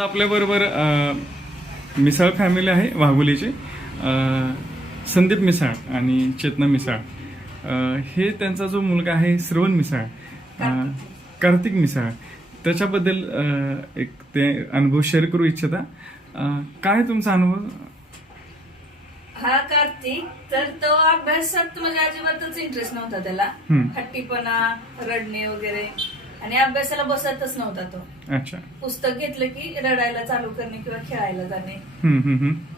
आपल्याबरोबर मिसाळ फॅमिली आहे वाघोलीची. संदीप मिसाळ आणि चेतना मिसाळ, हे त्यांचा जो मुलगा आहे श्रवण मिसाळ, कार्तिक मिसाळ, त्याच्याबद्दल एक ते अनुभव शेअर करू इच्छिता. काय तुमचा अनुभव? हा कार्तिक तर तो अभ्यासात म्हणजे अजिबातच इंटरेस्ट नव्हता त्याला. हट्टीपणा, रडणे वगैरे, आणि अभ्यासाला बसतच नव्हता तो. अच्छा. पुस्तक घेतलं की रडायला चालू करणे किंवा खेळायला जाणे.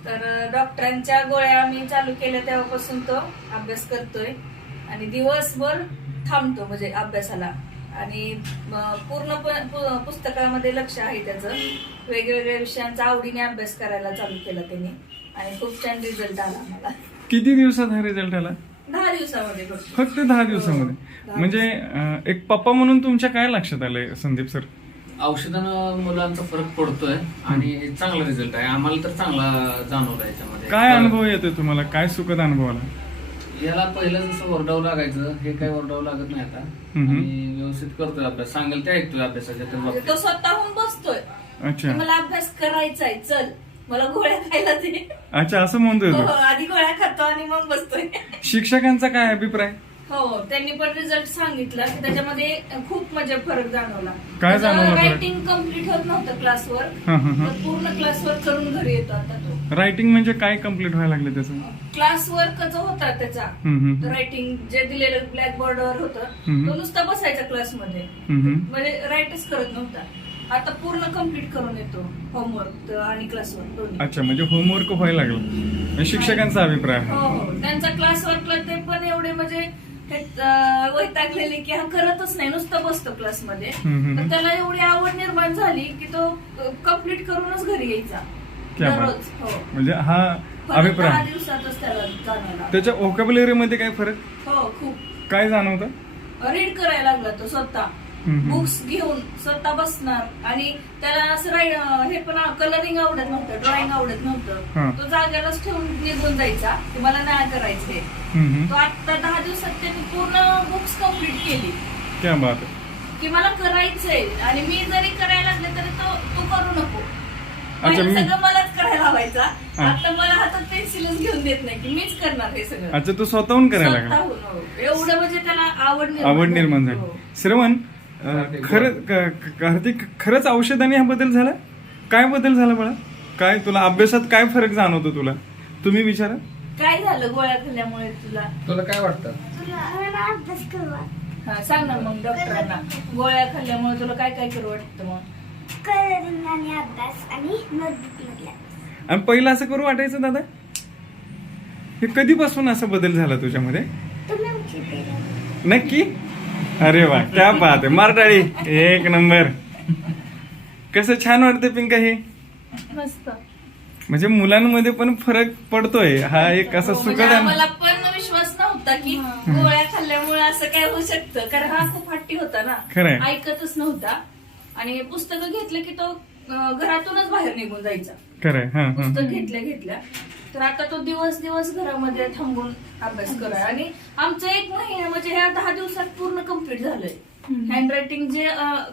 तर डॉक्टरांच्या गोळ्या आम्ही चालू केल्या तेव्हापासून तो अभ्यास करतोय आणि दिवसभर थांबतो म्हणजे अभ्यासाला, आणि पूर्ण पुस्तकामध्ये लक्ष आहे त्याचं. वेगवेगळ्या विषयांचा आवडीने अभ्यास करायला चालू केला त्यांनी आणि खूप छान रिझल्ट आला मला. किती दिवसात हा रिझल्ट आला? 10 दिवसामध्ये. फक्त 10 दिवसामध्ये. म्हणजे एक पप्पा म्हणून तुमच्या काय लक्षात आलंय संदीप सर? औषधानं मुलांचा फरक पडतोय आणि चांगला रिझल्ट आहे. आम्हाला तर चांगला जाणवला याच्यामध्ये. काय अनुभव येतोय तुम्हाला? काय सुखद अनुभव आला? याला पहिलं जसं ओरडावं लागायचं, हे काही ओरडावं लागत नाही आता. आणि व्यवस्थित करतोय अभ्यास, सांगेल ते ऐकतोय अभ्यासाच्या तो स्वतःहून बसतोय. अच्छा. मला अभ्यास करायचाय, चल मला गोळ्या खायला दे. अच्छा, असं म्हणतोय तो. आधी गोळ्या खातो आणि मग बसतोय. शिक्षकांचा काय अभिप्राय? हो, त्यांनी पण रिझल्ट सांगितला की त्याच्यामध्ये खूप म्हणजे फरक जाणवला. काय जाणवलं? रायटिंग कम्प्लीट होत नव्हतं क्लासवर, पूर्ण क्लासवर करून घरी येतो आता तो. रायटिंग म्हणजे काय कम्प्लीट व्हायला लागले त्याचं? क्लासवर्क जो होता त्याचा रायटिंग जे दिलेलं ब्लॅकबोर्डवर होतं, तो नुसता बसायचा क्लासमध्ये, म्हणजे राईटच करत नव्हता. आता पूर्ण कम्प्लीट करून येतो होमवर्क आणि क्लासवर्क दोन्ही. अच्छा, म्हणजे होमवर्क व्हायला लागलं. शिक्षकांचा अभिप्राय? हो, त्यांचा क्लासवर्कला ते पण एवढे म्हणजे वैतागलेले की हा करतच नाही, नुसतं बसतो क्लासमध्ये. तर त्याला एवढी आवड निर्माण झाली की तो कम्प्लीट करूनच घरी यायचा दररोज. हो, म्हणजे हा अभिप्राय 10 दिवसातच त्याला जाणवला. त्याच्या व्होकॅब्युलरी मध्ये काय फरक? हो, खूप. काय जाणवतं? रीड करायला लागला तो स्वतः, बुक्स घेऊन स्वतः बसणार. आणि त्याला असं हे पण कलरिंग आवडत नव्हतं, ड्रॉइंग आवडत नव्हतं. तो जागेलाच ठेवून निघून जायचा की मला नाही करायचंय. तो आता 10 दिवसात त्यांनी पूर्ण बुक्स कम्प्लीट केली. क्या बात आहे. की मला करायचंय, आणि मी जरी करायला लागले तरी तू करू नको. अच्छा, सगळं मलाच करायला लावायचा. आता मला हातात पेन्सिलच घेऊन देत नाही की मीच करणार हे सगळं. अच्छा, तू स्वतःहून करायला लागला. एवढं म्हणजे त्याला आवड निर्माण झाली. श्रवण, कार्तिक, खरंच औषधाने हा बदल झाला? काय बदल झाला बाळा? काय तुला अभ्यासात काय फरक जाणवतो तुला? तुम्ही विचारा. काय झालं गोळ्या खाल्ल्यामुळे तुला काय वाटतं? सांग ना मग डॉक्टरांना. गोळ्या खाल्ल्यामुळे तुला काय काय करू वाटतं? मग कलरिंग आणि अभ्यास आणि नोटबुक मधला. आणि पहिलं असं करू वाटायचं दादा? हे कधीपासून असा बदल झाला तुझ्यामध्ये? नक्की? अरे वा, क्या बात आहे. मारटाळी, एक नंबर. कसं छान वाटतं पिंका हे? मस्त. म्हणजे मुलांमध्ये पण फरक पडतोय. हा एक असा सुखद. मला पण विश्वास नव्हता की गोळ्या खाल्ल्यामुळे असं काय होऊ शकतं, कारण हा खूप हट्टी होता ना. खरंय. ऐकतच नव्हता आणि पुस्तकं घेतलं की तो घरातूनच बाहेर निघून जायचा. खरंय. पुस्तक घेतल्या तर आता तो दिवस घरामध्ये थांबून अभ्यास कराय. आणि आमचं 1 महिना म्हणजे ह्या 10 दिवसात पूर्ण कम्प्लीट झालंय. हँडरायटिंग जे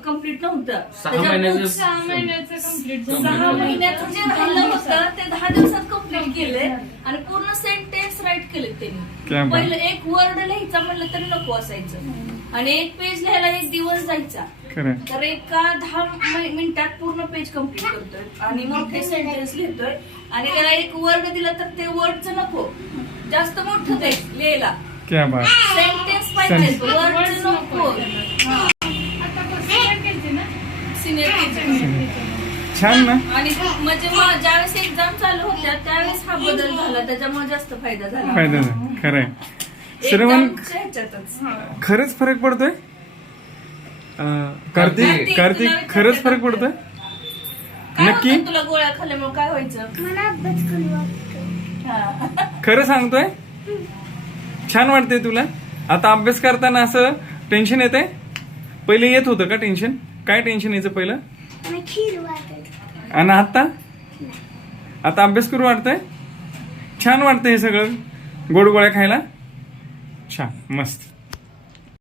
कम्प्लीट नव्हतं, 6 महिन्याचं 6 महिन्याचं जे राहिलं होतं ते 10 दिवसात कम्प्लीट केले. आणि पूर्ण सेंटेन्स राईट केले त्यांनी. पहिलं 1 वर्ड लिहायचा म्हणलं तरी नको असायचं, आणि 1 पेज लिहायला 1 दिवस जायचा. तर एका 10 मिनिटात पूर्ण पेज कम्प्लीट करतोय आणि मोठे सेंटेन्स लिहितोय. आणि त्याला 1 वर्ड दिला तर ते वर्डचं नको, जास्त मोठं ते लिहायला. क्या बात. सेंटेन्स पाहिजे, वर्डचं नको. सिनियर छान ना. आणि म्हणजे ज्यावेळेस एक्झाम चालू होत्या त्यावेळेस हा बदल झाला, त्याच्यामुळे जास्त फायदा झाला. खरंय. श्रवण, ह्याच्यातच खरंच फरक पडतोय? कार्तिक, खरंच फरक पडतोय? नक्की? तुला गोळ्या खाल्ल्यामुळे काय व्हायचं? मला अभ्यास करू वाटतं. खरं सांगतोय? छान वाटतंय तुला? आता अभ्यास करताना असं टेन्शन येतंय? पहिले येत होतं का टेन्शन? काय टेन्शन यायचं पहिलं? खीर वाटत. आणि आता अभ्यास करू वाटतंय? छान वाटतंय हे सगळं गोड गोळ्या खायला? छान, मस्त.